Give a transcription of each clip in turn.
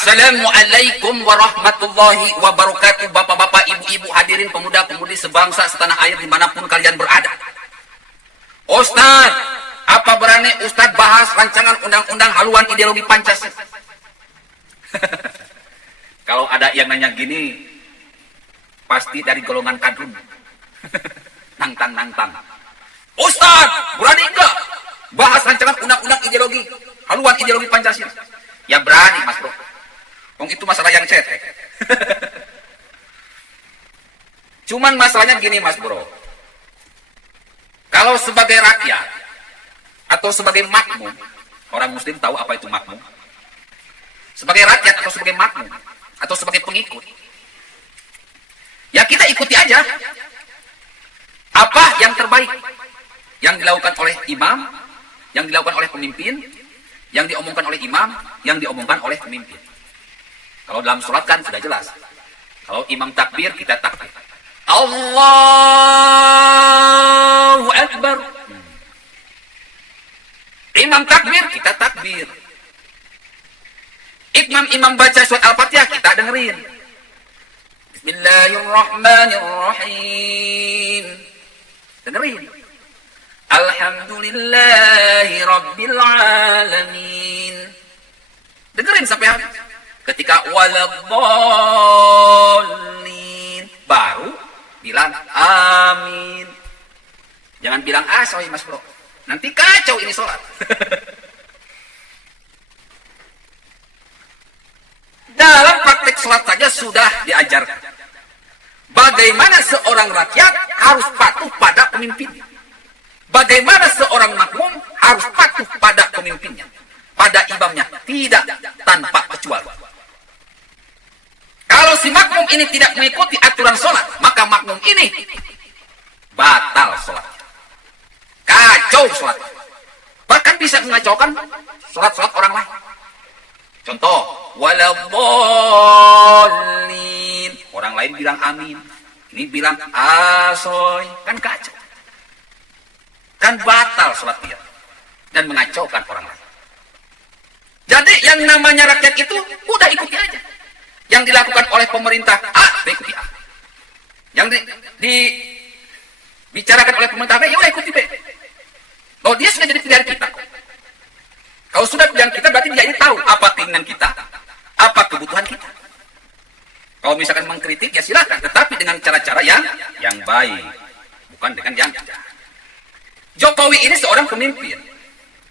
Assalamualaikum warahmatullahi wabarakatuh. Bapak-bapak, ibu-ibu, hadirin pemuda-pemudi sebangsa setanah air dimanapun kalian berada. Ustaz, apa berani Ustaz bahas rancangan undang-undang haluan ideologi Pancasila? Kalau ada yang nanya gini, pasti dari golongan kadrun. Nangtang. Ustaz, berani enggak bahas rancangan undang-undang ideologi haluan ideologi Pancasila? Ya berani, Mas Bro. Itu masalah yang cetek. Cuman masalahnya gini, Mas Bro. Kalau sebagai rakyat atau sebagai makmum, orang muslim tahu apa itu makmum. Sebagai rakyat atau sebagai makmum atau sebagai pengikut, ya kita ikuti aja apa yang terbaik yang dilakukan oleh imam, yang dilakukan oleh pemimpin, yang diomongkan oleh imam, yang diomongkan oleh pemimpin. Kalau dalam sholat kan sudah jelas. Kalau imam takbir, kita takbir. Allahu Akbar. Imam takbir, kita takbir. Imam baca surat Al-Fatihah, kita dengerin. Bismillahirrahmanirrahim. Dengerin. Alhamdulillahi Rabbil Alamin. Dengerin sampai habis. Ketika waladhdallin, baru bilang amin. Jangan bilang asoy, Mas Bro. Nanti kacau ini sholat. Dalam praktek sholat saja sudah diajarkan bagaimana seorang rakyat harus patuh pada pemimpinnya. Bagaimana seorang makmum harus patuh pada pemimpinnya, pada imamnya, tidak tanpa kecuali. Kalau si makmum ini tidak mengikuti aturan sholat, maka makmum ini batal sholatnya. Kacau sholatnya. Bahkan bisa mengacaukan sholat-sholat orang lain. Contoh, waladhdallin. Orang lain bilang amin. Ini bilang asoy. Kan kacau. Kan batal sholat dia. Dan mengacaukan orang lain. Jadi yang namanya rakyat itu udah ikuti aja. Yang dilakukan oleh pemerintah A, ikuti A. Yang dibicarakan oleh pemerintah B, ya udah ikuti B. Kalau dia sudah jadi pilihan kita. Kalau sudah pilihan kita, berarti dia ini tahu apa keinginan kita, apa kebutuhan kita. Kalau misalkan mengkritik, ya silakan. Tetapi dengan cara-cara yang baik. Bukan dengan yang tidak. Jokowi ini seorang pemimpin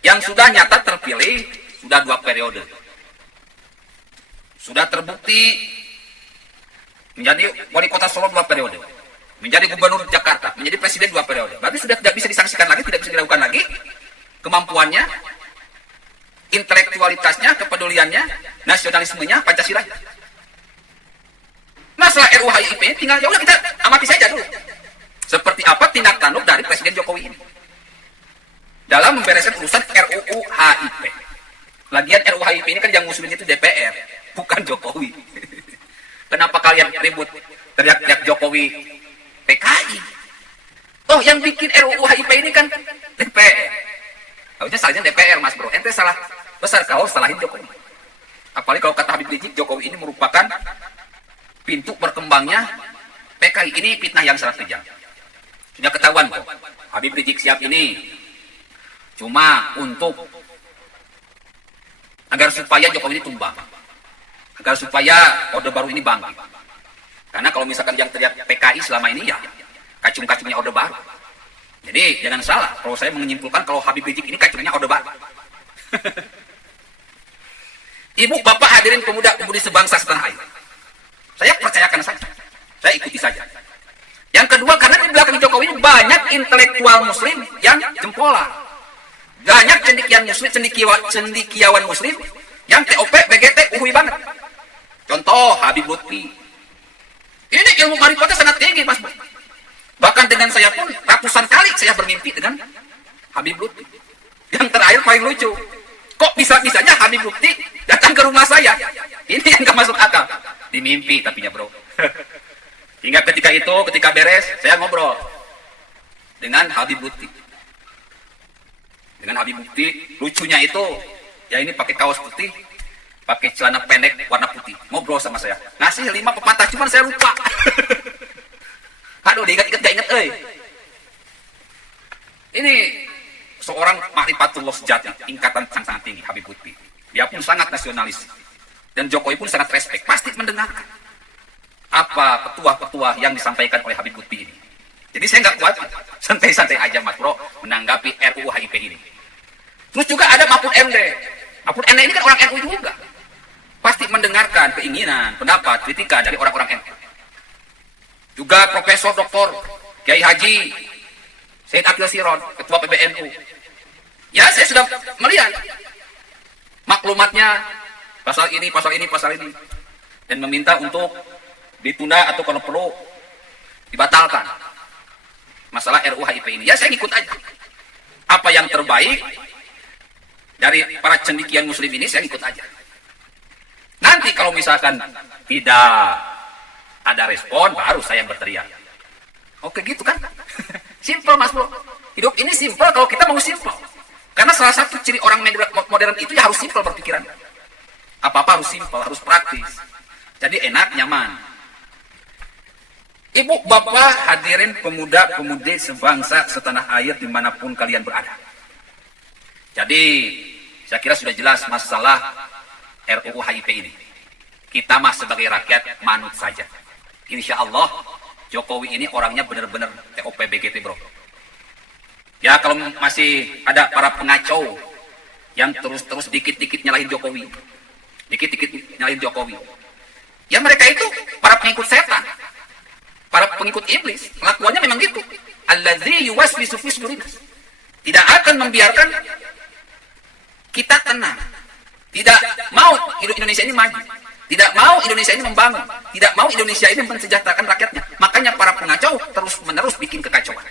yang sudah nyata terpilih, sudah 2 periode. Sudah terbukti menjadi wali kota Solo 2 periode, menjadi gubernur Jakarta, menjadi presiden 2 periode. Berarti sudah tidak bisa disaksikan lagi, tidak bisa dilakukan lagi kemampuannya, intelektualitasnya, kepeduliannya, nasionalismenya, Pancasila. Masalah RUU HIP tinggal ya udah kita amati saja dulu. Seperti apa tindak tanduk dari Presiden Jokowi ini dalam membereskan urusan RUU HIP. Lagian RUU HIP ini kan yang ngusulin itu DPR, bukan Jokowi. Kenapa kalian ribut teriak-teriak Jokowi PKI? Oh, yang bikin RUU HIP ini kan DPR. Harusnya salahnya DPR, Mas Bro. Ente salah besar kalau salahin Jokowi. Apalagi kalau kata Habib Rizik, Jokowi ini merupakan pintu berkembangnya PKI. Ini fitnah yang sangat kejam. Sudah ketahuan kok. Habib Rizik siap ini cuma untuk agar supaya Jokowi ini tumbang. Agar supaya Orde Baru ini bangkit. Karena kalau misalkan yang teriak PKI selama ini ya kacung-kacungnya Orde Baru. Jadi jangan salah kalau saya menyimpulkan kalau Habib Rizik ini kacungnya Orde Baru. Ibu, bapak, hadirin pemuda-pemudi sebangsa setanah air. Saya percayakan saja. Saya ikuti saja. Yang kedua, karena di belakang Jokowi banyak intelektual muslim yang jempolan. Banyak cendikiawan muslim yang TOP, BGT, uhui banget. Contoh, Habib Lutfi. Ini ilmu marifatnya sangat tinggi, Mas. Bahkan dengan saya pun ratusan kali saya bermimpi dengan Habib Lutfi. Yang terakhir paling lucu. Kok bisa-bisanya Habib Lutfi datang ke rumah saya? Ini yang gak masuk akal. Di mimpi tapinya, Bro. Hingga ketika beres, saya ngobrol dengan Habib Lutfi. Dengan Habib Lutfi, lucunya itu, ya ini pakai kaos putih, pakai celana pendek warna putih, ngobrol sama saya, ngasih 5 pepatah, cuman saya lupa. Aduh, diingat-ingat gak inget, Ini seorang ma'rifatullah sejati, tingkatan sangat tinggi, Habib Lutfi. Dia pun sangat nasionalis, dan Jokowi pun sangat respect, pasti mendengarkan apa petuah-petuah yang disampaikan oleh Habib Lutfi ini. Jadi saya nggak kuat, santai-santai aja Mas Bro menanggapi RUU HIP ini. Terus juga ada Mahfud MD. Mahfud MD ini kan orang NU juga. Pasti mendengarkan keinginan, pendapat, kritika dari orang-orang NU. Juga Profesor Dr. Kiai Haji Said Akil Sirot, Ketua PBNU. Ya, saya sudah melihat maklumatnya, pasal ini, pasal ini, pasal ini. Dan meminta untuk ditunda atau kalau perlu dibatalkan masalah RUU HIP ini. Ya, saya ngikut aja. Apa yang terbaik dari para cendekian muslim ini, saya ngikut aja. Nanti kalau misalkan tidak ada respon, baru saya berteriak. Oke gitu kan? Simple Mas Bro. Hidup ini simple kalau kita mau simple. Karena salah satu ciri orang modern itu ya harus simple berpikiran. Apa-apa harus simple, harus praktis. Jadi enak, nyaman. Ibu, bapak, hadirin pemuda-pemudi sebangsa setanah air dimanapun kalian berada. Jadi, saya kira sudah jelas masalah RUU HIP ini. Kita mah sebagai rakyat manut saja. Insya Allah, Jokowi ini orangnya benar-benar TOP BGT bro. Ya kalau masih ada para pengacau yang terus-terus dikit-dikit nyalahin Jokowi. Dikit-dikit nyalahin Jokowi. Ya mereka itu para pengikut setan. Para pengikut iblis, kelakuannya memang gitu. Allazi yuwaswisu fi sudurin nas. Tidak akan membiarkan kita tenang. Tidak mau hidup Indonesia ini maju. Tidak mau Indonesia ini membangun. Tidak mau Indonesia ini mensejahterakan rakyatnya. Makanya para pengacau terus-menerus bikin kekacauan.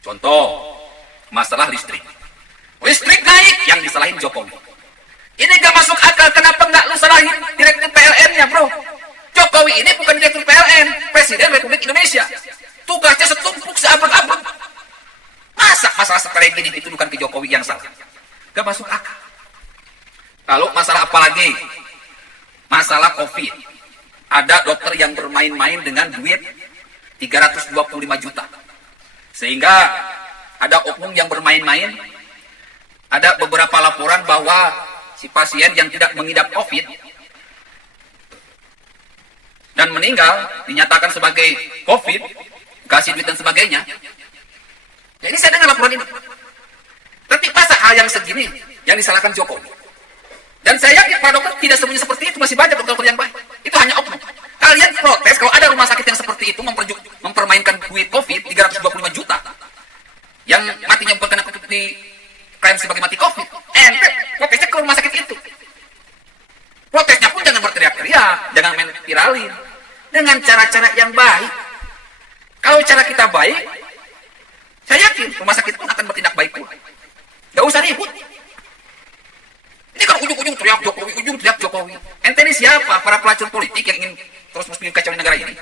Contoh, masalah listrik. Listrik naik, yang disalahin Jokowi. Ini gak masuk akal, kenapa nggak lu salahin direktur PLN-nya bro? Jokowi ini bukan direktur PLN, Presiden Republik Indonesia. Tugasnya setumpuk, seabad-abad. Masa masalah sepele gini dituduhkan ke Jokowi yang salah? Gak masuk akal. Lalu masalah apa lagi? Masalah COVID. Ada dokter yang bermain-main dengan duit 325 juta. Sehingga ada oknum yang bermain-main. Ada beberapa laporan bahwa si pasien yang tidak mengidap COVID dan meninggal, dinyatakan sebagai COVID, kasih duit dan sebagainya. Jadi saya dengar laporan ini. Tapi masa hal yang segini yang disalahkan Jokowi? Dan saya yakin Pak Dokter tidak semuanya seperti itu, masih banyak dokter yang baik. Itu hanya oknum. Kalian protes kalau ada rumah sakit yang seperti itu mempermainkan duit COVID 325 juta. Yang matinya bukan karena COVID diklaim sebagai mati COVID. Ente protesnya ke rumah sakit itu. Protesnya pun jangan berteriak-teriak, jangan main viralin. Dengan cara-cara yang baik. Kalau cara kita baik, saya yakin rumah sakit pun akan bertindak baik pula. Gak usah ribut. Ini kalau ujung-ujung teriak Jokowi, ujung teriak Jokowi. Ente ini siapa? Para pelacur politik yang ingin terus bikin kacau di negara ini.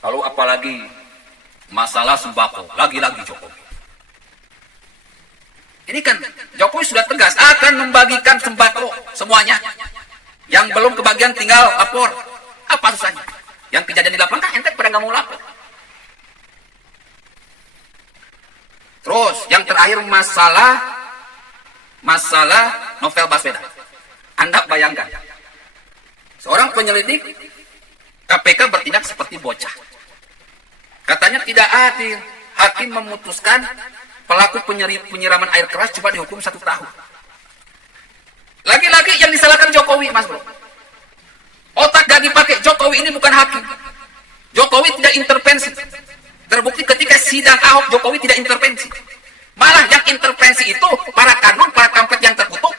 Lalu apalagi masalah sembako, lagi-lagi Jokowi. Ini kan Jokowi sudah tegas akan membagikan sembako semuanya. Yang belum kebagian tinggal lapor. Apa susahnya? Yang kejadian di lapangan kan ente pada nggak mau lapor. Terus yang terakhir masalah Novel Baswedan. Anda bayangkan, seorang penyelidik KPK bertindak seperti bocah. Katanya tidak adil, hakim memutuskan pelaku penyiraman air keras cuma dihukum 1 tahun. Lagi-lagi yang disalahkan Jokowi, Mas Bro. Otak gak dipakai, Jokowi ini bukan hakim. Jokowi tidak intervensi. Terbukti ketika sidang Ahok, Jokowi tidak intervensi. Malah yang intervensi itu para kadrun, para kampret yang terkutuk.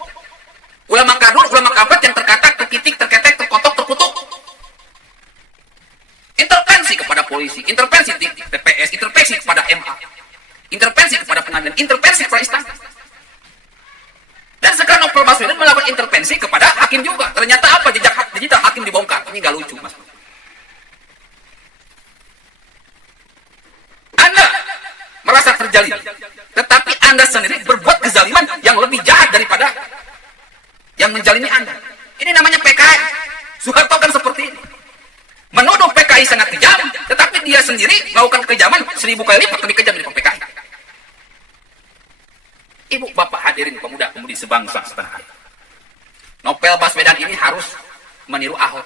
Ulama kadrun, ulama kampret yang terkatak, terkitik, terketek, terkotok, terkutuk. Intervensi kepada polisi, intervensi di TPS, intervensi kepada MA, intervensi kepada pengadilan, intervensi kepada istana. Dan sekarang Novel Baswedan melakukan intervensi kepada hakim juga. Ternyata apa? Jejak digital hakim dibongkar. Ini gak lucu, Mas. Anda merasa terjalin, tetapi Anda sendiri berbuat kezaliman yang lebih jahat daripada yang menjalini Anda. Ini namanya PKI. Soeharto kan seperti ini. Menuduh PKI sangat kejam, tetapi dia sendiri melakukan kekejaman 1000 kali lipat lebih kejam dari PKI. Ibu, bapak, hadirin pemuda-pemudi sebangsa setanah air. Novel Baswedan ini harus meniru Ahok.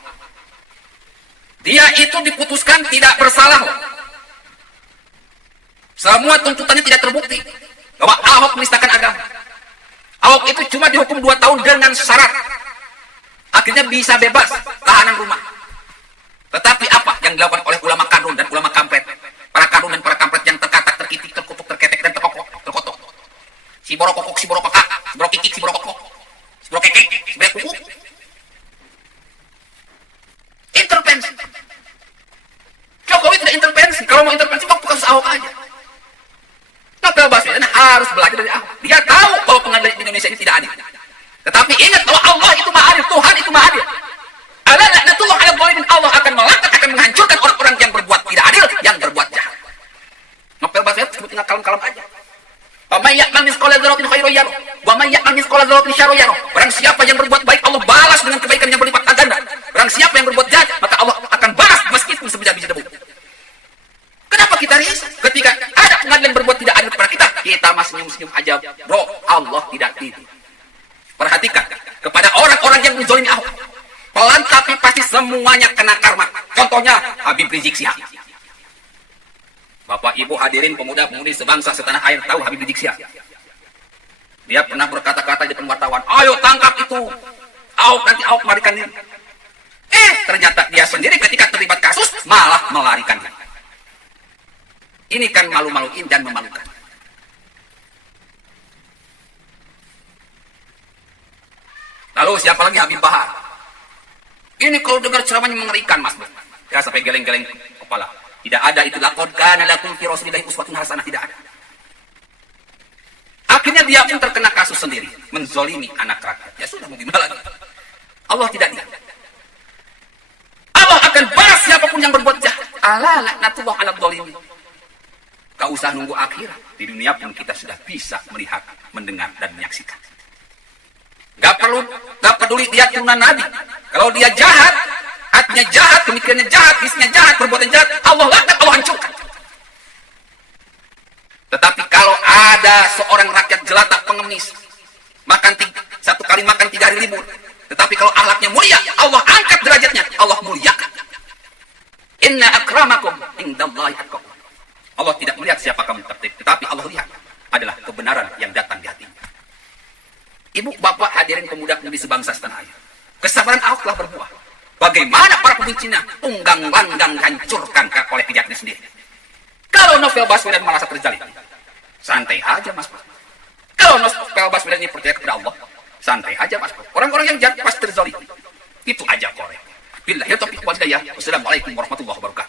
Dia itu diputuskan tidak bersalah. Semua tuntutannya tidak terbukti bahwa Ahok menistakan agama. Ahok itu cuma dihukum 2 tahun dengan syarat. Akhirnya bisa bebas tahanan rumah. Tetapi apa yang dilakukan oleh ulama kadrun dan ulama kampret? Para kadrun dan para kampret yang terkatak, terkitik, terkutuk, terketek, dan terkotok. Si borokokok, si borokokak, si borokikik, si borokokok, si borokekek, si borokukuk. Intervensi. Jokowi tidak intervensi. Kalau mau intervensi, waktu kasus Ahok aja. Novel Baswedan harus belajar dari Ahok. Dia tahu bahwa pengadilan di Indonesia ini tidak adil. Tetapi ingat bahwa Allah itu maha adil, Tuhan itu maha adil. Ala la'natullah 'alal zalimin, Allah akan melangkah, akan menghancurkan orang-orang yang berbuat tidak adil, yang berbuat jahat. Novel Baswedan sebut tinggal kalem-kalem aja. Wa may ya'mal mithqala dzarratin khairan yarah, wa may ya'mal mithqala dzarratin syarran yarah. Barang siapa yang berbuat baik, Allah balas dengan kebaikan yang berlipat ganda. Barang siapa yang berbuat jahat, maka Allah akan balas meskipun sebiji-biji debu. Kenapa kita risau ketika ada pengadilan berbuat tidak adil kepada kita? Kita masih senyum-senyum aja, bro. Allah tidak tidur. Perhatikan kepada orang-orang yang menzalimi Ahok. Pelan tapi pasti semuanya kena karma. Contohnya Habib Rizik Syihab. Bapak, Ibu, hadirin pemuda-pemudi sebangsa setanah air tahu Habib Rizik Syihab. Dia pernah berkata-kata di depan wartawan, ayo tangkap itu Ahok, nanti Ahok melarikan diri. Ternyata dia sendiri ketika terlibat kasus malah melarikan diri. Ini kan malu-maluin dan memalukan. Lalu siapa lagi? Habib Bahar. Ini kalau dengar ceramahnya mengerikan, Mas. Ya, sampai geleng-geleng kepala. Tidak ada itu, laqad kana lakum fi rasulillahi uswatun hasanah, tidak ada. Akhirnya dia pun terkena kasus sendiri, menzolimi anak rakyat. Ya sudah, mau gimana lagi? Allah tidak diam. Allah akan balas siapapun yang berbuat jahat. Ala la'natullah 'alal zalimin. Gak usah nunggu akhirat. Di dunia pun kita sudah bisa melihat, mendengar, dan menyaksikan. Gak peduli dia turunan Nabi. Kalau dia jahat, hatinya jahat, pemikirannya jahat, bisnisnya jahat, perbuatan jahat, Allah laknat, Allah hancurkan. Tetapi kalau ada seorang rakyat jelata pengemis, satu kali makan 3 hari libur, tetapi kalau akhlaknya mulia, Allah angkat derajatnya, Allah muliakan. Inna akramakum indallahi atqakum. Allah tidak melihat siapa kamu tertib, tetapi Allah lihat adalah kebenaran yang datang di hatinya. Ibu, bapak, hadirin pemuda-pemudi sebangsa setanah air. Kesabaran Ahok telah berbuah. Bagaimana para pemimpinnya unggang-langgang hancurkan oleh pihaknya sendiri. Kalau Novel Baswedan merasa terjalin, santai aja, Mas. Kalau Novel Baswedan ini percaya kepada Allah, santai aja, Mas. Orang-orang yang jahat pasti terzalim. Itu aja korek. Billahi taufiq wal hidayah. Wassalamualaikum warahmatullahi wabarakatuh.